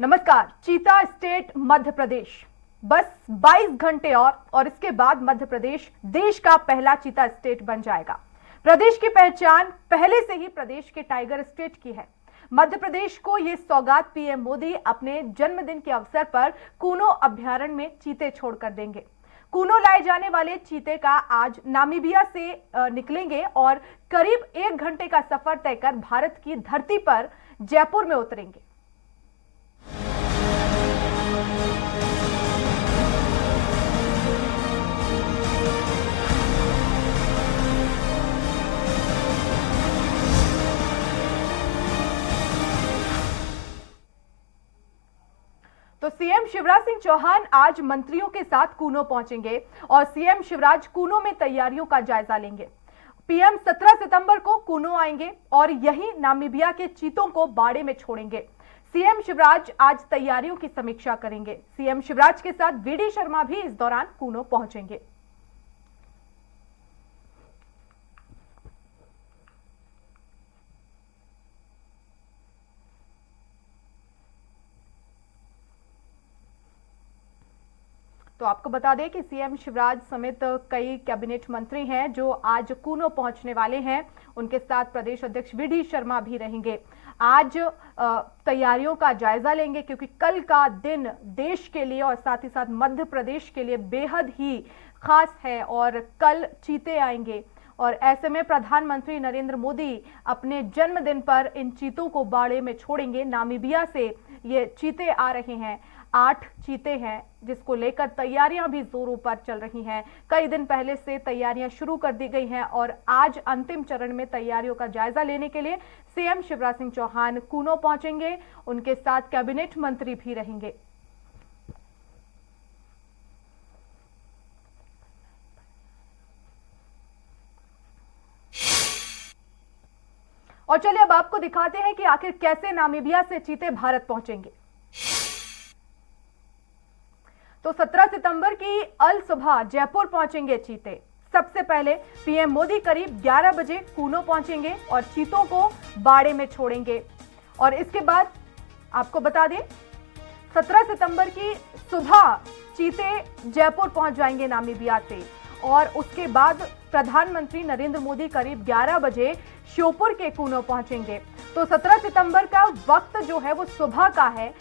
नमस्कार। चीता स्टेट मध्य प्रदेश, बस 22 घंटे और इसके बाद मध्य प्रदेश देश का पहला चीता स्टेट बन जाएगा। प्रदेश की पहचान पहले से ही प्रदेश के टाइगर स्टेट की है। मध्य प्रदेश को यह सौगात पीएम मोदी अपने जन्मदिन के अवसर पर कूनो अभ्यारण्य में चीते छोड़कर देंगे। कूनो लाए जाने वाले चीते का आज नामीबिया से निकलेंगे और करीब 1 घंटे का सफर तय कर भारत की धरती पर जयपुर में उतरेंगे। तो सीएम शिवराज सिंह चौहान आज मंत्रियों के साथ कूनो पहुंचेंगे और सीएम शिवराज कूनो में तैयारियों का जायजा लेंगे। पीएम 17 सितंबर को कूनो आएंगे और यहीं नामीबिया के चीतों को बाड़े में छोड़ेंगे। सीएम शिवराज आज तैयारियों की समीक्षा करेंगे। सीएम शिवराज के साथ वीडी शर्मा भी इस दौरान कूनो पहुंचेंगे। तो आपको बता दें कि सीएम शिवराज समेत कई कैबिनेट मंत्री हैं जो आज कूनो पहुंचने वाले हैं। उनके साथ प्रदेश अध्यक्ष वीडी शर्मा भी रहेंगे। आज तैयारियों का जायजा लेंगे क्योंकि कल का दिन देश के लिए और साथ ही साथ मध्य प्रदेश के लिए बेहद ही खास है और कल चीते आएंगे और ऐसे में प्रधानमंत्री नरेंद्र मोदी अपने जन्मदिन पर इन चीतों को बाड़े में छोड़ेंगे। नामीबिया से ये चीते आ रहे हैं। 8 चीते हैं जिसको लेकर तैयारियां भी जोरों पर चल रही हैं। कई दिन पहले से तैयारियां शुरू कर दी गई हैं और आज अंतिम चरण में तैयारियों का जायजा लेने के लिए सीएम शिवराज सिंह चौहान कूनो पहुंचेंगे। उनके साथ कैबिनेट मंत्री भी रहेंगे। और चलिए अब आपको दिखाते हैं कि आखिर कैसे नामीबिया से चीते भारत पहुंचेंगे। तो 17 सितंबर की अल सुबह जयपुर पहुंचेंगे चीते। सबसे पहले पीएम मोदी करीब 11 बजे कूनो पहुंचेंगे और चीतों को बाड़े में छोड़ेंगे। और इसके बाद आपको बता दें 17 सितंबर की सुबह चीते जयपुर पहुंच जाएंगे नामीबिया से और उसके बाद प्रधानमंत्री नरेंद्र मोदी करीब 11 बजे श्योपुर के कूनो पहुंचेंगे। तो 17 सितंबर का वक्त जो है वो सुबह का है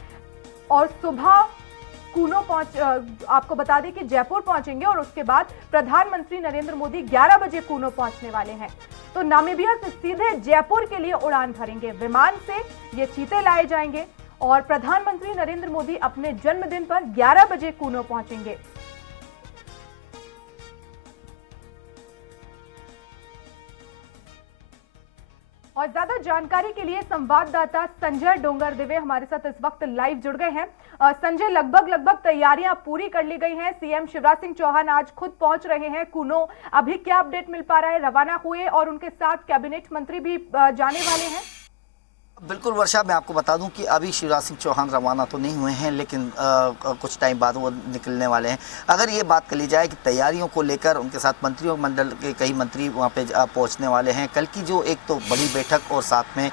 और सुबह कूनो आपको बता दें कि जयपुर पहुंचेंगे और उसके बाद प्रधानमंत्री नरेंद्र मोदी 11 बजे कूनो पहुंचने वाले हैं। तो नामीबिया से सीधे जयपुर के लिए उड़ान भरेंगे। विमान से ये चीते लाए जाएंगे और प्रधानमंत्री नरेंद्र मोदी अपने जन्मदिन पर 11 बजे कूनो पहुंचेंगे। और ज्यादा जानकारी के लिए संवाददाता संजय डोंगरदेवे हमारे साथ इस वक्त लाइव जुड़ गए हैं। संजय, लगभग तैयारियां पूरी कर ली गई हैं। सीएम शिवराज सिंह चौहान आज खुद पहुंच रहे हैं कूनो। अभी क्या अपडेट मिल पा रहा है? रवाना हुए और उनके साथ कैबिनेट मंत्री भी जाने वाले हैं। बिल्कुल वर्षा, मैं आपको बता दूं कि अभी शिवराज सिंह चौहान रवाना तो नहीं हुए हैं लेकिन कुछ टाइम बाद वो निकलने वाले हैं। अगर ये बात कर ली जाए कि तैयारियों को लेकर उनके साथ मंत्रियों मंडल के कई मंत्री वहां पे पहुंचने वाले हैं। कल की जो एक तो बड़ी बैठक और साथ में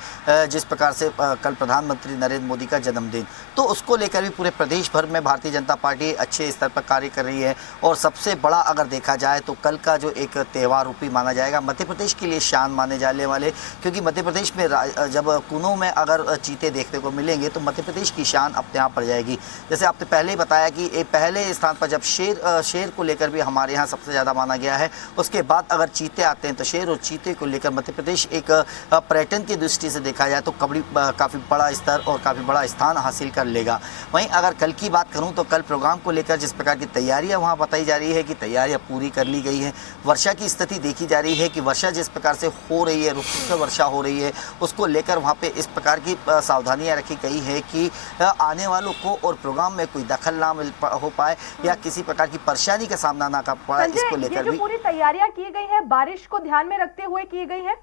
जिस प्रकार से कल प्रधानमंत्री नरेंद्र मोदी का जन्मदिन, तो उसको लेकर भी पूरे प्रदेश भर में भारतीय जनता पार्टी अच्छे स्तर पर कार्य कर रही है। और सबसे बड़ा अगर देखा जाए तो कल का जो एक त्यौहार रूपी माना जाएगा, मध्य प्रदेश के लिए शान माने जाने वाले, क्योंकि मध्य प्रदेश में जब कूनो में अगर चीते देखने को मिलेंगे तो मध्य प्रदेश की शान अपने आप बढ़ जाएगी। जैसे आपने पहले ही बताया कि एक पहले स्थान पर जब शेर को लेकर भी हमारे यहाँ सबसे ज़्यादा माना गया है, उसके बाद अगर चीते आते हैं तो शेर और चीते को लेकर मध्य प्रदेश एक पर्यटन की दृष्टि से देखा जाए तो काफ़ी बड़ा स्तर और काफ़ी बड़ा स्थान हासिल कर लेगा। वहीं अगर कल की बात करूँ तो कल प्रोग्राम को लेकर जिस प्रकार की तैयारियाँ वहाँ बताई जा रही है कि तैयारियाँ पूरी कर ली गई हैं। वर्षा की स्थिति देखी जा रही है कि वर्षा जिस प्रकार से हो रही है, रुक रुक वर्षा हो रही है, उसको लेकर वहाँ पे इस प्रकार की सावधानियां रखी गई है कि आने वालों को और प्रोग्राम में कोई दखल ना हो पाए या किसी प्रकार की परेशानी का सामना ना कर पाए। इसको लेकर भी पूरी तैयारियां की गई है, बारिश को ध्यान में रखते हुए की गई है।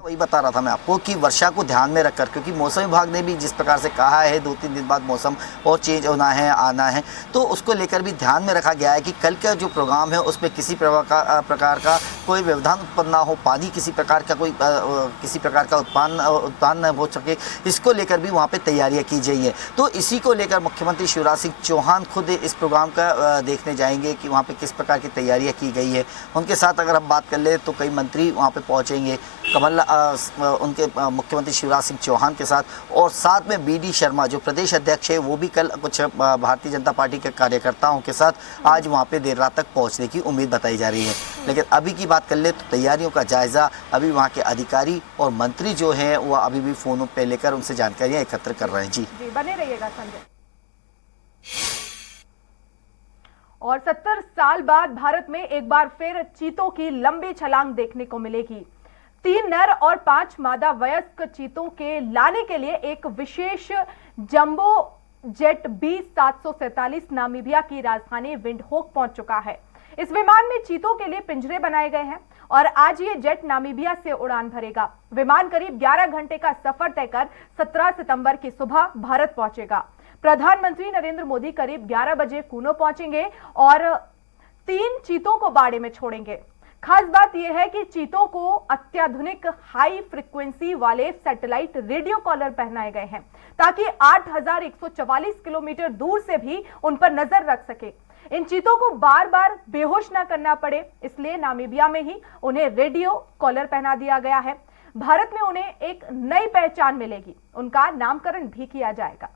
वही बता रहा था मैं आपको कि वर्षा को ध्यान में रखकर, क्योंकि मौसम विभाग ने भी जिस प्रकार से कहा है 2-3 दिन बाद मौसम और चेंज होना है, आना है, तो उसको लेकर भी ध्यान में रखा गया है कि कल का जो प्रोग्राम है उसमें किसी प्रकार का कोई व्यवधान उत्पन्न ना हो, पानी किसी प्रकार का उत्पन्न न हो सके, इसको लेकर भी वहाँ पर तैयारियाँ की गई है। तो इसी को लेकर मुख्यमंत्री शिवराज सिंह चौहान खुद इस प्रोग्राम का देखने जाएंगे कि वहाँ पर किस प्रकार की तैयारियाँ की गई है। उनके साथ अगर हम बात कर ले तो कई मंत्री वहाँ पर पहुँचेंगे, उनके मुख्यमंत्री शिवराज सिंह चौहान के साथ, और साथ में BD शर्मा जो प्रदेश अध्यक्ष है वो भी कल कुछ भारतीय जनता पार्टी के कार्यकर्ताओं के साथ आज वहां पे देर रात तक पहुंचने की उम्मीद बताई जा रही है। लेकिन अभी की बात कर ले तो तैयारियों का जायजा अभी वहां के अधिकारी और मंत्री जो हैं वो अभी भी फोनों पे लेकर उनसे जानकारियां एकत्र कर रहे हैं। जी बने रहिएगा संजय। और 70 साल बाद भारत में एक बार फिर चीतों की लंबी छलांग देखने को मिलेगी। 3 नर और 5 मादा वयस्क चीतों के लाने के लिए एक विशेष जंबो जेट B747 नामीबिया की राजधानी विंडहोक पहुंच चुका है। इस विमान में चीतों के लिए पिंजरे बनाए गए हैं और आज ये जेट नामीबिया से उड़ान भरेगा। विमान करीब 11 घंटे का सफर तय कर 17 सितंबर की सुबह भारत पहुंचेगा। प्रधानमंत्री नरेंद्र मोदी करीब 11 बजे कूनो पहुंचेंगे और 3 चीतों को बाड़े में छोड़ेंगे। खास बात यह है कि चीतों को अत्याधुनिक हाई फ्रीक्वेंसी वाले सैटेलाइट रेडियो कॉलर पहनाए गए हैं ताकि 8144 किलोमीटर दूर से भी उन पर नजर रख सके। इन चीतों को बार बार बेहोश ना करना पड़े, इसलिए नामीबिया में ही उन्हें रेडियो कॉलर पहना दिया गया है। भारत में उन्हें एक नई पहचान मिलेगी, उनका नामकरण भी किया जाएगा।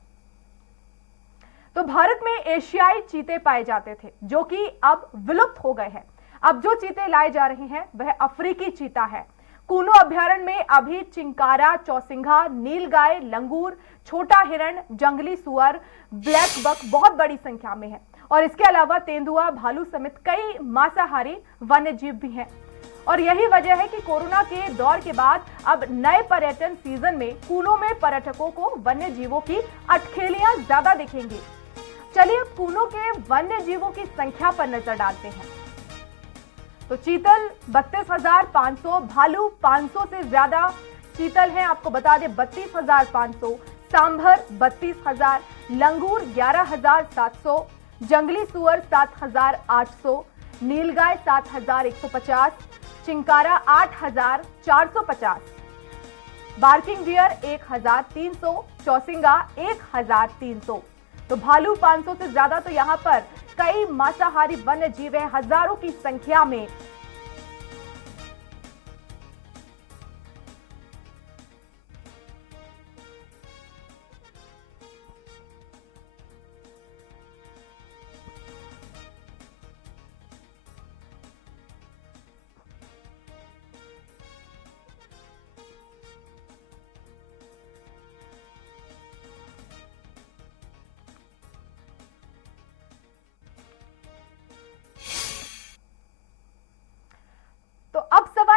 तो भारत में एशियाई चीते पाए जाते थे जो कि अब विलुप्त हो गए हैं। अब जो चीते लाए जा रहे हैं वह अफ्रीकी चीता है। कूनो अभ्यारण्य में अभी चिंकारा, चौसिंघा, नीलगाय, लंगूर, छोटा हिरण, जंगली सुअर, ब्लैक बक बहुत बड़ी संख्या में है और इसके अलावा तेंदुआ, भालू समेत कई मांसाहारी वन्य जीव भी हैं। और यही वजह है कि कोरोना के दौर के बाद अब नए पर्यटन सीजन में कूनो में पर्यटकों को वन्य जीवों की अटखेलियां ज्यादा दिखेंगी। चलिए अब कूनो के वन्य जीवों की संख्या पर नजर डालते हैं। तो चीतल 32,500, भालू 500 से ज्यादा चीतल हैं। आपको बता दें 32,500, सांभर 32,000, लंगूर 11,700, जंगली सुअर 7,800, नीलगाय 7,150, चिंकारा 8,450, बार्किंग डियर 1,300, चौसिंगा 1,300। तो भालू 500 से ज्यादा। तो यहां पर कई मांसाहारी वन्य जीव हैं हजारों की संख्या में।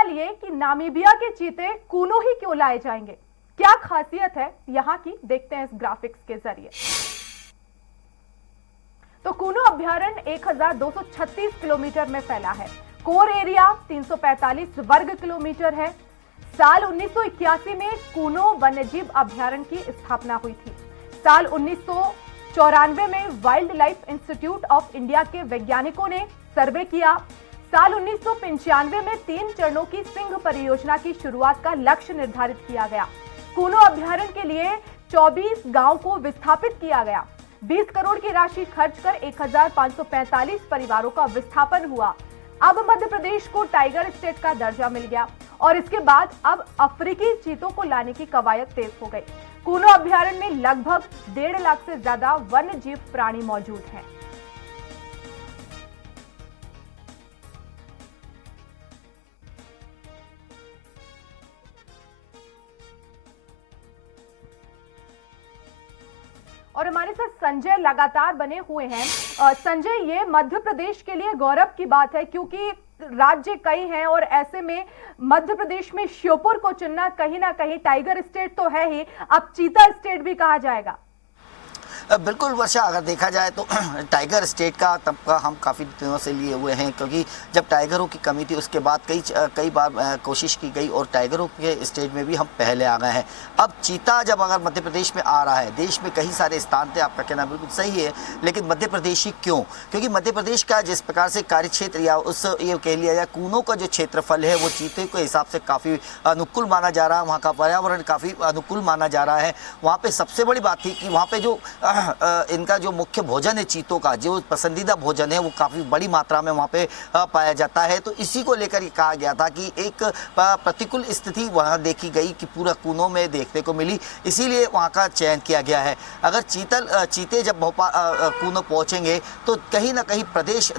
ये कि नामीबिया के चीते कूनो ही क्यों लाए जाएंगे, क्या खासियत है यहां की, देखते हैं इस ग्राफिक्स के जरिए। तो कूनो अभ्यारण्य 1236 किलोमीटर में फैला है। कोर एरिया 345 वर्ग किलोमीटर है। साल 1981 में कूनो वन्यजीव अभ्यारण्य की स्थापना हुई थी। साल 1994 में wild life institute of India के वैज्ञानिकों ने सर्वे किया। साल 1995 में 3 चरणों की सिंह परियोजना की शुरुआत का लक्ष्य निर्धारित किया गया। कूनो अभ्यारण्य के लिए 24 गांव को विस्थापित किया गया। 20 करोड़ की राशि खर्च कर 1545 परिवारों का विस्थापन हुआ। अब मध्य प्रदेश को टाइगर स्टेट का दर्जा मिल गया और इसके बाद अब अफ्रीकी चीतों को लाने की कवायद तेज हो गई। कूनो अभ्यारण्य में लगभग 1.5 लाख से ज्यादा वन्य जीव प्राणी मौजूद हैं। और हमारे साथ संजय लगातार बने हुए हैं। संजय, ये मध्य प्रदेश के लिए गौरव की बात है क्योंकि राज्य कई हैं और ऐसे में मध्य प्रदेश में श्योपुर को चुनना कहीं ना कहीं, टाइगर स्टेट तो है ही, अब चीता स्टेट भी कहा जाएगा। बिल्कुल वर्षा, अगर देखा जाए तो टाइगर स्टेट का तबका हम काफ़ी दिनों से लिए हुए हैं, क्योंकि जब टाइगरों की कमी थी उसके बाद कई बार कोशिश की गई और टाइगरों के स्टेट में भी हम पहले आ गए हैं। अब चीता जब अगर मध्य प्रदेश में आ रहा है, देश में कई सारे स्थान थे, आपका कहना बिल्कुल सही है, लेकिन मध्य प्रदेश ही क्यों? क्योंकि मध्य प्रदेश का जिस प्रकार से कार्य क्षेत्र या उस ये कह लिया जाए कूनों का जो क्षेत्रफल है वो चीते के हिसाब से काफ़ी अनुकूल माना जा रहा है, वहाँ का पर्यावरण काफ़ी अनुकूल माना जा रहा है। वहाँ पे सबसे बड़ी बात थी कि वहाँ पे जो इनका जो मुख्य भोजन है, चीतों का जो पसंदीदा भोजन है, वो काफ़ी बड़ी मात्रा में वहाँ पे पाया जाता है। तो इसी को लेकर ये कहा गया था कि एक प्रतिकूल स्थिति वहाँ देखी गई कि पूरा कूनों में देखने को मिली, इसीलिए वहाँ का चयन किया गया है। अगर चीते जब भोपाल कूनों पहुँचेंगे तो कहीं ना कहीं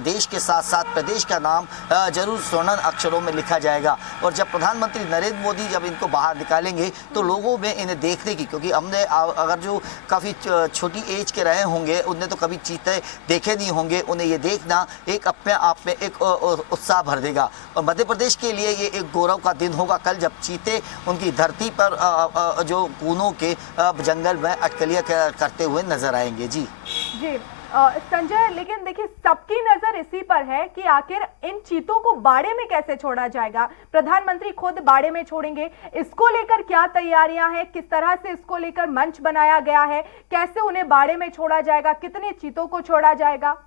देश के साथ साथ प्रदेश का नाम जरूर स्वर्ण अक्षरों में लिखा जाएगा। और जब प्रधानमंत्री नरेंद्र मोदी जब इनको बाहर निकालेंगे तो लोगों में इन्हें देखने की, क्योंकि हमने अगर जो काफ़ी छोटी एज के रहे होंगे उनने तो कभी चीते देखे नहीं होंगे, उन्हें ये देखना एक अपने आप में एक उत्साह भर देगा। और मध्य प्रदेश के लिए ये एक गौरव का दिन होगा कल, जब चीते उनकी धरती पर जो कूनों के जंगल में अटकलियाँ करते हुए नजर आएंगे। जी जी संजय, लेकिन देखिए सबकी नजर इसी पर है कि आखिर इन चीतों को बाड़े में कैसे छोड़ा जाएगा। प्रधानमंत्री खुद बाड़े में छोड़ेंगे, इसको लेकर क्या तैयारियां हैं, किस तरह से इसको लेकर मंच बनाया गया है, कैसे उन्हें बाड़े में छोड़ा जाएगा, कितने चीतों को छोड़ा जाएगा?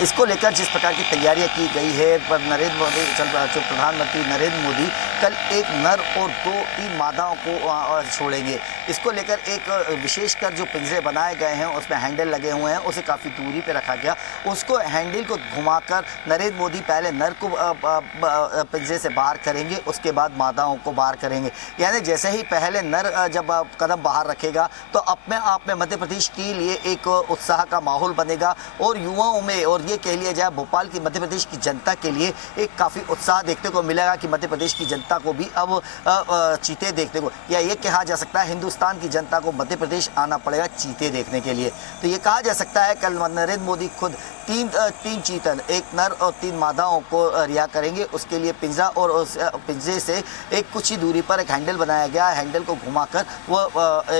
इसको लेकर जिस प्रकार की तैयारियां की गई है, पर नरेंद्र मोदी जो प्रधानमंत्री नरेंद्र मोदी कल एक नर और 2-3 मादाओं को छोड़ेंगे। इसको लेकर एक विशेषकर जो पिंजरे बनाए गए हैं उसमें हैंडल लगे हुए हैं, उसे काफ़ी दूरी पे रखा गया। उसको हैंडल को घुमाकर नरेंद्र मोदी पहले नर को पिंजरे से बाहर करेंगे, उसके बाद मादाओं को बाहर करेंगे। यानी जैसे ही पहले नर जब कदम बाहर रखेगा तो अपने आप में मध्य प्रदेश के लिए एक उत्साह का माहौल बनेगा और युवाओं में, और ये कह लिया जाए भोपाल की मध्य प्रदेश की जनता के लिए एक काफ़ी उत्साह देखने को मिलेगा कि मध्य प्रदेश की जनता को भी अब चीते देखने को, या ये कहा जा सकता है हिंदुस्तान की जनता को मध्य प्रदेश आना पड़ेगा चीते देखने के लिए। तो ये कहा जा सकता है कल नरेंद्र मोदी खुद तीन चीतन, एक नर और 3 मादाओं को रिहा करेंगे। उसके लिए पिंजरा और उस पिंजरे से एक कुछ ही दूरी पर एक हैंडल बनाया गया है, हैंडल को घुमाकर वो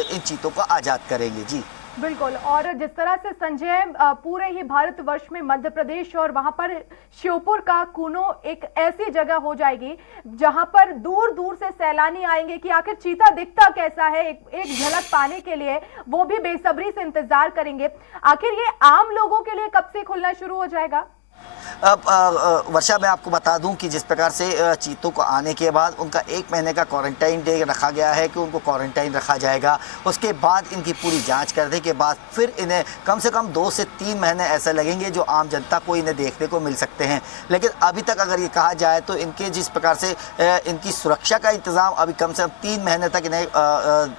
इन चीतों को आज़ाद करेंगे। जी बिल्कुल, और जिस तरह से संजय पूरे ही भारतवर्ष में मध्य प्रदेश और वहां पर श्योपुर का कूनो एक ऐसी जगह हो जाएगी जहां पर दूर दूर से सैलानी आएंगे कि आखिर चीता दिखता कैसा है, एक झलक पाने के लिए वो भी बेसब्री से इंतजार करेंगे। आखिर ये आम लोगों के लिए कब से खुलना शुरू हो जाएगा? अब वर्षा, मैं आपको बता दूं कि जिस प्रकार से चीतों को आने के बाद उनका 1 महीने का क्वारंटाइन डे रखा गया है कि उनको क्वारंटाइन रखा जाएगा। उसके बाद इनकी पूरी जांच करने के बाद फिर इन्हें कम से कम 2 से 3 महीने ऐसे लगेंगे जो आम जनता को इन्हें देखने को मिल सकते हैं। लेकिन अभी तक अगर ये कहा जाए तो इनके जिस प्रकार से इनकी सुरक्षा का इंतज़ाम अभी कम से कम 3 महीने तक इन्हें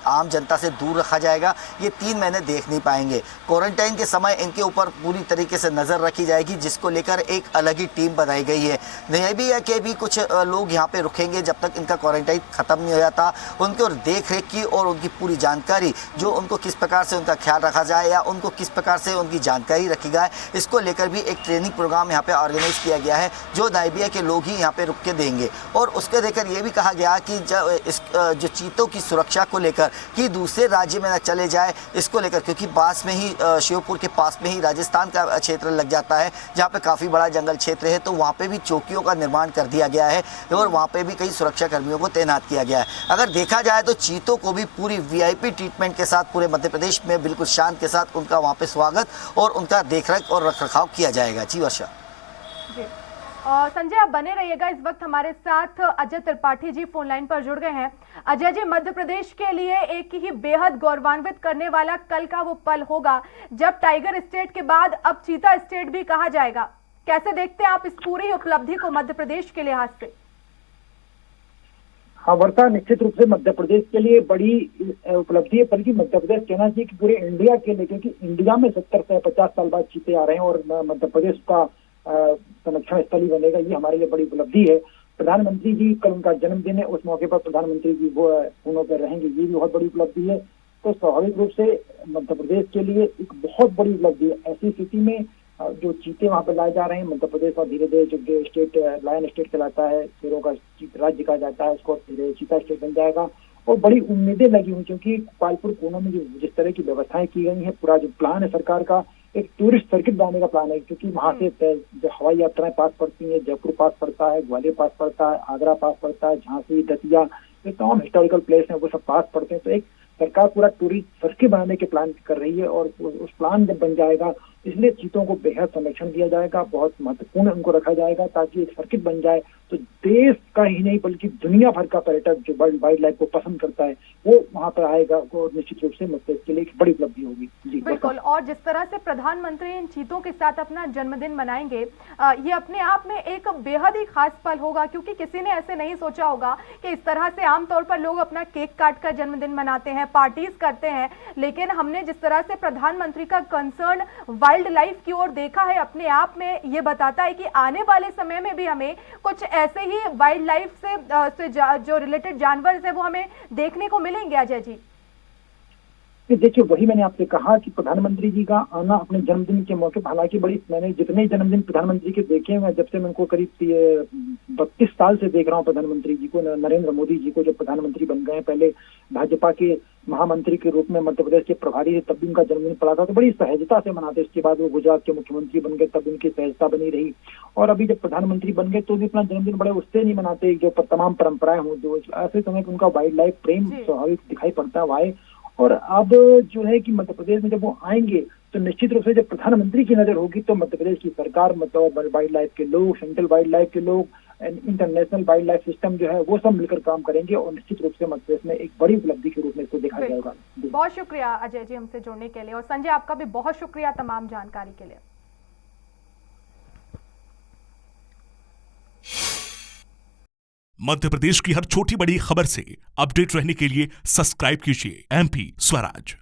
आम जनता से दूर रखा जाएगा। ये 3 महीने देख नहीं पाएंगे। क्वारंटाइन के समय इनके ऊपर पूरी तरीके से नज़र रखी जाएगी, जिसको लेकर एक अलग ही टीम बनाई गई है। यह भी है कि भी कुछ लोग यहाँ पे रुकेंगे जब तक इनका क्वारंटाइन खत्म नहीं हो जाता। उनके और देख रेख की और उनकी पूरी जानकारी, जो उनको किस प्रकार से उनका ख्याल रखा जाए या उनको किस प्रकार से उनकी जानकारी रखी जाए, इसको लेकर भी एक ट्रेनिंग प्रोग्राम यहाँ पे ऑर्गेनाइज किया गया है, जो नाइबिया के लोग ही यहाँ पे रुक के देंगे। और उसके लेकर ये भी कहा गया कि जो चीतों की सुरक्षा को लेकर कि दूसरे राज्य में न चले जाए, इसको लेकर, क्योंकि पास में ही श्योपुर के पास में ही राजस्थान का क्षेत्र लग जाता है जहाँ पे काफ़ी बड़ा जंगल क्षेत्र है, तो वहाँ पे भी चौकियों का निर्माण कर दिया गया है और वहाँ पे भी कई सुरक्षा कर्मियों को तैनात किया गया है। अगर देखा जाए तो चीतों को भी पूरी वीआईपी ट्रीटमेंट के साथ पूरे मध्य प्रदेश में बिल्कुल शान के साथ उनका वहाँ पे स्वागत और उनका देखरेख और रखरखाव किया जाएगा। जी वर्षा। जी संजय, आप बने रहिएगा। इस वक्त हमारे साथ अजय त्रिपाठी जी फोन लाइन पर जुड़ गए हैं। अजय जी, मध्य प्रदेश के लिए एक ही बेहद गौरवान्वित करने वाला कल का वो पल होगा जब टाइगर स्टेट के बाद अब चीता स्टेट भी कहा जाएगा। कैसे देखते हैं आप इस पूरी उपलब्धि को मध्य प्रदेश के लिहाज से? हाँ वर्षा, निश्चित रूप से मध्य प्रदेश के लिए बड़ी उपलब्धि है, बल्कि मध्य प्रदेश कहना चाहिए कि पूरे इंडिया के लिए, क्योंकि इंडिया में 70 से 50 साल बाद चीते आ रहे हैं और मध्य प्रदेश का संरक्षण स्थली बनेगा। ये हमारे लिए बड़ी उपलब्धि है। प्रधानमंत्री जी कल उनका जन्मदिन है, उस मौके पर प्रधानमंत्री जी वो कूनों पर रहेंगे, ये भी बहुत बड़ी उपलब्धि है। तो स्वाभाविक रूप से मध्य प्रदेश के लिए एक बहुत बड़ी उपलब्धि है। ऐसी स्थिति में जो चीते वहां पर लाए जा रहे हैं, मध्य प्रदेश और धीरे धीरे जो स्टेट लायन स्टेट कहलाता है, शेरों का राज्य कहा जाता है, उसको धीरे चीता स्टेट बन जाएगा। और बड़ी उम्मीदें लगी हुई, क्योंकि गोपालपुर कूनो में जो जिस तरह की व्यवस्थाएं की गई हैं, पूरा जो प्लान है सरकार का, एक टूरिस्ट सर्किट बनाने का प्लान है, क्योंकि वहां से जो हवाई यात्राएं पास पड़ती हैं, जयपुर पास पड़ता है, ग्वालियर पास पड़ता है, आगरा पास पड़ता है, झांसी, दतिया, ये तमाम हिस्टोरिकल प्लेस हैं वो सब पास पड़ते हैं। तो एक सरकार पूरा टूरिस्ट सर्किट बनाने के प्लान कर रही है, और उस प्लान जब बन जाएगा, इसलिए चीतों को बेहद संरक्षण दिया जाएगा, बहुत महत्वपूर्ण उनको रखा जाएगा, ताकि एक सर्किट बन जाए तो देश का ही नहीं बल्कि दुनिया भर का पर्यटक जो वाइल्ड लाइफ को पसंद करता है वो वहां पर आएगा, और निश्चित रूप से मध्य प्रदेश के लिए एक बड़ी उपलब्धि होगी। जी बिल्कुल। और जिस तरह से प्रधानमंत्री इन चीतों के साथ अपना जन्मदिन मनाएंगे, ये अपने आप में एक बेहद ही खास पल होगा, क्योंकि किसी ने ऐसे नहीं सोचा होगा कि इस तरह से आमतौर पर लोग अपना केक काट कर जन्मदिन मनाते हैं, पार्टीज करते हैं, लेकिन हमने जिस तरह से प्रधानमंत्री का कंसर्न वाइल्ड लाइफ की ओर देखा है, अपने आप में ये बताता है कि आने वाले समय में भी हमें कुछ ऐसे ही वाइल्ड लाइफ से जो रिलेटेड जानवर है वो हमें देखने को मिलेंगे। अजय जी, देखिए, वही मैंने आपसे कहा कि प्रधानमंत्री जी का आना अपने जन्मदिन के मौके पर, हालांकि मैंने जितने जन्मदिन प्रधानमंत्री के देखे हैं, जब से मैं उनको करीब 32 साल से देख रहा हूँ प्रधानमंत्री जी को, नरेंद्र मोदी जी को जब प्रधानमंत्री बन गए, पहले भाजपा के महामंत्री के रूप में मध्य प्रदेश के प्रभारी थे, तब भी उनका जन्मदिन पड़ा था तो बड़ी सहजता से मनाते। इसके बाद वो गुजरात के मुख्यमंत्री बन गए, तब उनकी सहजता बनी रही, और अभी जब प्रधानमंत्री बन गए तो भी अपना जन्मदिन बड़े उससे नहीं मनाते जो तमाम परंपराएं हों, जो ऐसे समय उनका वाइल्ड लाइफ प्रेम स्वाभाविक दिखाई पड़ता है वाए। और अब जो है कि मध्य प्रदेश में जब वो आएंगे तो निश्चित रूप से जब प्रधानमंत्री की नजर होगी तो मध्य प्रदेश की सरकार, मतलब वाइल्ड लाइफ के लोग, सेंट्रल वाइल्ड लाइफ के लोग, इंटरनेशनल वाइल्ड लाइफ सिस्टम जो है वो सब मिलकर काम करेंगे, और निश्चित रूप से मध्य प्रदेश में एक बड़ी उपलब्धि के रूप में इसको देखा जाएगा। बहुत शुक्रिया अजय जी हमसे जुड़ने के लिए, और संजय आपका भी बहुत शुक्रिया तमाम जानकारी के लिए। मध्य प्रदेश की हर छोटी बड़ी खबर से अपडेट रहने के लिए सब्सक्राइब कीजिए MP स्वराज।